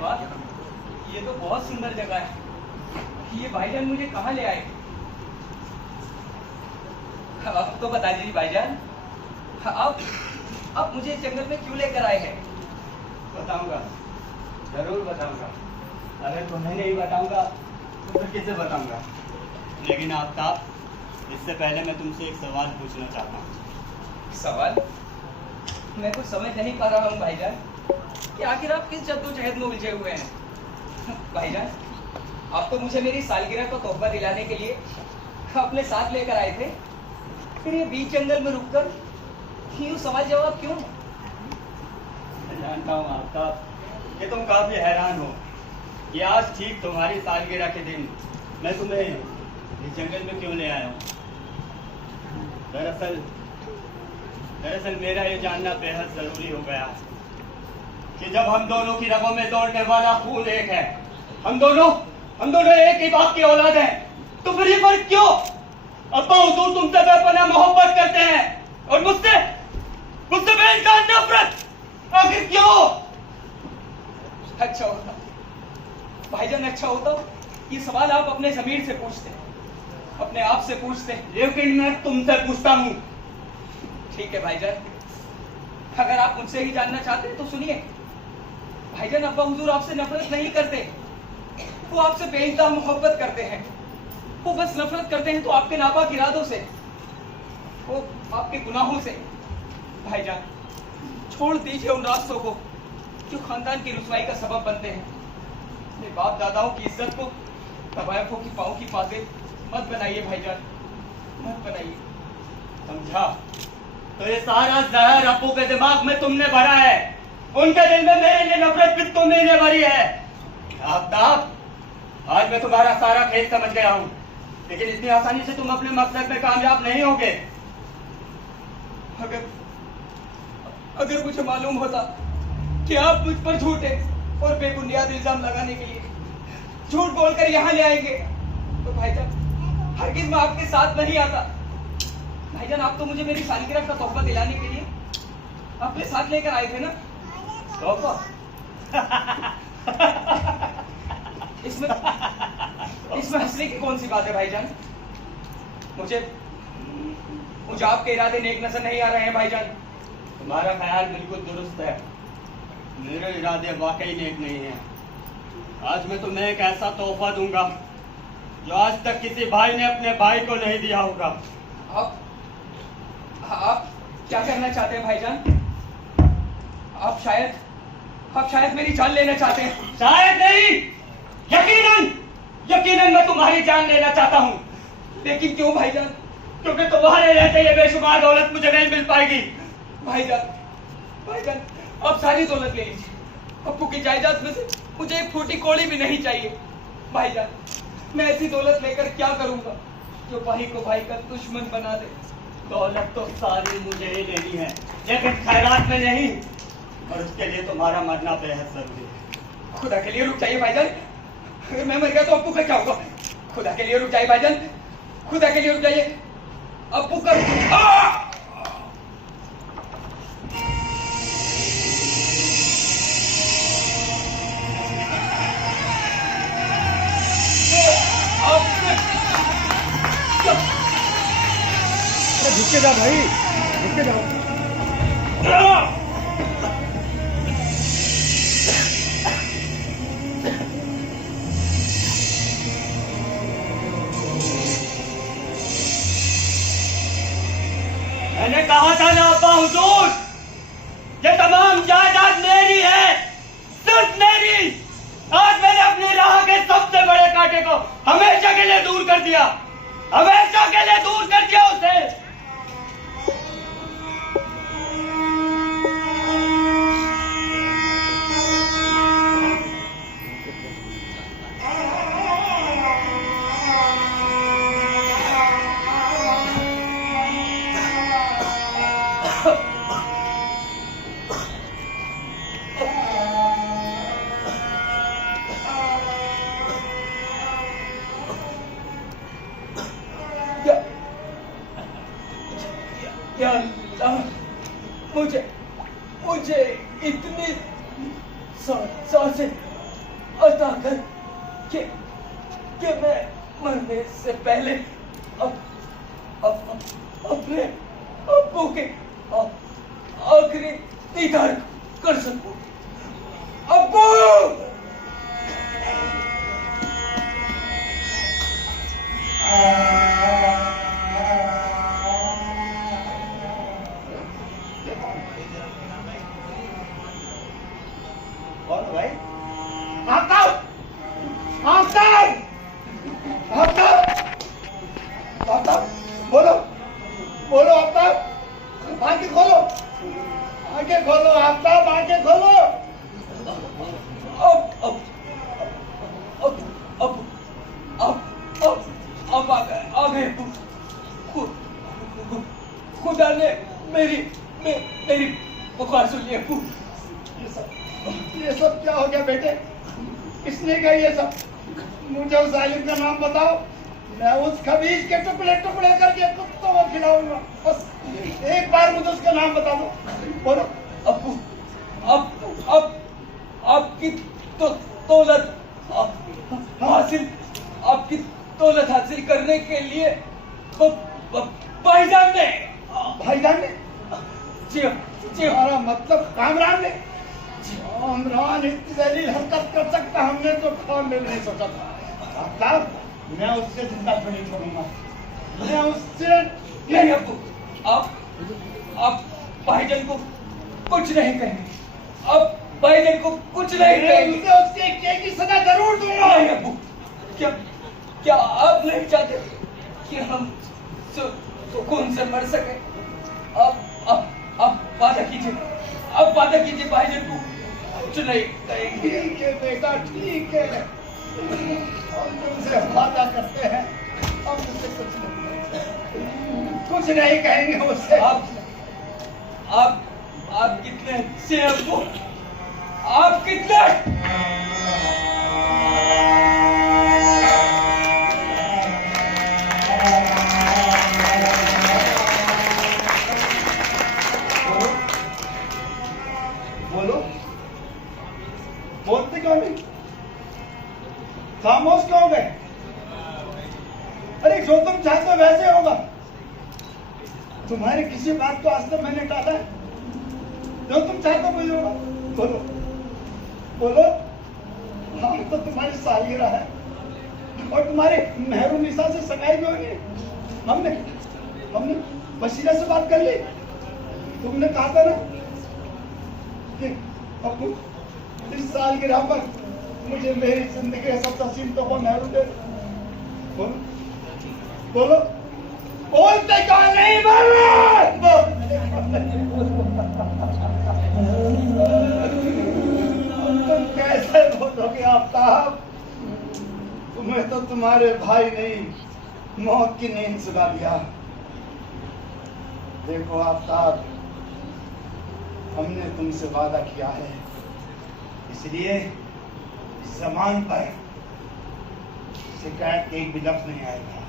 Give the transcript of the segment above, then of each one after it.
वाह, ये तो बहुत सुंदर जगह है। ये भाईजान मुझे कहाँ ले आए? अब तो बता दीजिए भाईजान, आप मुझे इस जंगल में क्यों लेकर आए हैं? बताऊंगा, जरूर बताऊंगा। अगर तुम्हें नहीं बताऊंगा तो फिर किसे बताऊंगा। लेकिन आफ्ताब, इससे पहले मैं तुमसे एक सवाल पूछना चाहता हूँ। सवाल? मैं कुछ समझ नहीं पा रहा हूँ भाईजान कि आखिर आप किस जद्दोजहद में उलझे हुए हैं। भाईजान, आप तो मुझे मेरी सालगिरह का तोहफा दिलाने के लिए अपने साथ लेकर आए थे, फिर ये बीच जंगल में रुककर यूं सवाल जवाब क्यों? मैं जानता हूँ आफ्ताब कि तुम काफी हैरान हो कि आज ठीक तुम्हारी सालगिरह के दिन मैं तुम्हें इस जंगल में क्यों ले आया हूँ। दरअसल मेरा ये जानना बेहद जरूरी हो गया कि जब हम दोनों की रगों में दौड़ने वाला खून एक है, हम दोनों एक ही बाप की औलाद हैं, तो फिर ये फर्क क्यों? अब्बा हुजूर तुमसे बेपनाह मोहब्बत करते हैं और मुझसे बेइंतहा नफरत, आखिर क्यों? अच्छा होता भाईजान, अच्छा होता ये सवाल आप अपने ज़मीर से पूछते, अपने आप से पूछते। लेकिन मैं तुमसे पूछता हूँ। ठीक है भाईजान, अगर आप मुझसे ही जानना चाहते हैं तो सुनिए। भाईजान, अब्बा हुजूर आपसे नफरत नहीं करते, वो आपसे बेइंतहा मोहब्बत करते हैं। वो बस नफरत करते हैं तो आपके नापाक इरादों से, वो आपके गुनाहों से। भाईजान, छोड़ दीजिए उन रास्तों को जो खानदान की रुसवाई का सबब बनते हैं। अपने बाप दादाओं की इज्जत को तवायफों की पाँव की फाजिल मत बनाइए भाईजान, मत बनाइए। समझा? तो ये सारा जहर अप्पू के दिमाग में तुमने भरा है, उनके दिल में मेरे लिए नफरत भी तुमने भरी है। आफ्ताब, आज मैं तुम्हारा सारा खेल समझ गया हूँ, लेकिन इतनी आसानी से तुम अपने मकसद में कामयाब नहीं होगे। अगर मुझे मालूम होता कि आप मुझ पर झूठे और बेबुनियाद इल्जाम लगाने के लिए झूठ बोलकर यहाँ ले आएंगे तो भाईजान हरगिज़ मैं आपके साथ नहीं आता। भाईजान, आप तो मुझे मेरी सालगिरह का तोहफा दिलाने के लिए अपने साथ लेकर आए थे ना? तोहफा? इसमें हंसने की कौन सी बात है भाईजान? मुझे आपके इरादे नेक नजर नहीं आ रहे हैं भाईजान। तुम्हारा ख्याल बिल्कुल दुरुस्त है, मेरे इरादे वाकई नेक नहीं है। आज मैं तुम्हें एक ऐसा तोहफा दूंगा जो आज तक किसी भाई ने अपने भाई को नहीं दिया होगा। आप क्या करना चाहते हैं भाईजान? आप शायद मेरी जान लेना चाहते हैं। शायद नहीं, यकीनन मैं तुम्हारी जान लेना चाहता हूँ। लेकिन क्यों भाईजान? क्योंकि तुम्हारे रहते ये बेशुमार दौलत मुझे नहीं मिल पाएगी। भाईजान, आप सारी दौलत ले लीजिए। अप्पू की जायदाद में से मुझे एक फूटी कौड़ी भी नहीं चाहिए। भाईजान, मैं ऐसी दौलत लेकर क्या करूंगा जो भाई को भाई का दुश्मन बना दे? दौलत तो सारी मुझे ही लेनी है, लेकिन खैरात में नहीं, और उसके लिए तुम्हारा मरना बेहद जरूरी है। खुदा के लिए रुक जाइए भाईजान, अगर मैं मर गया तो अप्पू का क्या होगा? खुदा के लिए रुक जाइए भाईजान, खुदा के लिए रुक जाइए। अप्पू का झुक के जा भाई, झुक के जाओ। मैंने कहा था ना अब्बा हुजूर, ये तमाम जायदाद मेरी है, सिर्फ मेरी। आज मैंने अपनी राह के सबसे बड़े कांटे को हमेशा के लिए दूर कर दिया, हमेशा के लिए दूर कर दिया उसे। या अल्लाह, मुझे इतनी सांसें अता कर कि मैं मरने से पहले अपने अब्बू के आखिरी दीदार कर सकूं। अब्बू! कौन भाई? आफ्ताब! आफ्ताब! आफ्ताब! आफ्ताब! बोलो बोलो आफ्ताब, आंखें खोलो, आंखें खोलो आफ्ताब, आंखें खोलो। अब आ गए। खुदा ने मेरी पुकार सुन ली अब्बू। ये सब क्या हो गया बेटे? किसने कहा ये सब? मुझे उस जालिम का नाम बताओ, मैं उस खबीज के टुकड़े टुकड़े करके कुत्तों को खिलाऊंगा। बस एक बार मुझे उसका नाम बता दो। बोलो। अब्बू, अब आपकी दौलत हासिल, आपकी दौलत हासिल करने के लिए भाईजान ने जी हमारा मतलब कामरान ने? कामरान इतनी जलील हरकत कर सकता, हमने तो ख्वाब में नहीं सोचा था। आफ्ताब, मैं उससे जिंदा नहीं छोड़ूंगा, मैं उससे नहीं। अब्बू, आप भाईजान को कुछ नहीं कहेंगे। अब भाईजान को कुछ नहीं कहेंगे। उसे उसके किए की सजा जरूर दूंगा। नहीं अब्बू, क्या आप नहीं चाहते कि हम सुकून से मर सके? आप वादा कीजिए, अब वादा कीजिए भाईजान को कुछ नहीं कहेंगे। ठीक है बेटा, ठीक है, हम तुमसे वादा करते हैं, हम तुमसे कुछ नहीं कहेंगे उससे। आप कितने अच्छे हैं अब्बू, आप कितने बोलते क्यों नहीं? खामोश क्यों हो गए? अरे जो तुम चाहते हो वैसे होगा। तुम्हारी किसी बात को आज तक मैंने टाला है? जो तुम चाहते हो वही होगा। बोलो बोलो। हाँ तो तुम्हारी सालगिरह है और तुम्हारे मेहरुनिसा से सगाई भी होगी। हमने बशीरा से बात कर ली। तुमने कहा था ना कि अब्बू इस सालगिरह पर मुझे मेरी जिंदगी का सबसे हसीन तोहफा नेहरू दे। बोलो बोलो, बोलते क्यों नहीं? बोलो। तुम कैसे बोलोगे आफ्ताब? तुम्हें तो तुम्हारे भाई नहीं मौत की नींद सुला दिया। देखो आफ्ताब, हमने तुमसे वादा किया है, इसलिए ज़मान पर शिकायत एक भी लफ्ज़ नहीं आएगा,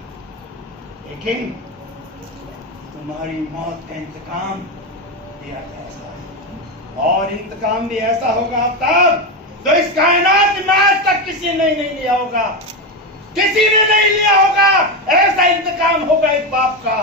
लेकिन तुम्हारी मौत का इंतकाम लिया जाएगा और इंतकाम भी ऐसा होगा आफ्ताब तो इस कायनात में आज तक किसी ने नहीं लिया होगा, किसी ने नहीं लिया होगा। ऐसा इंतकाम होगा एक बाप का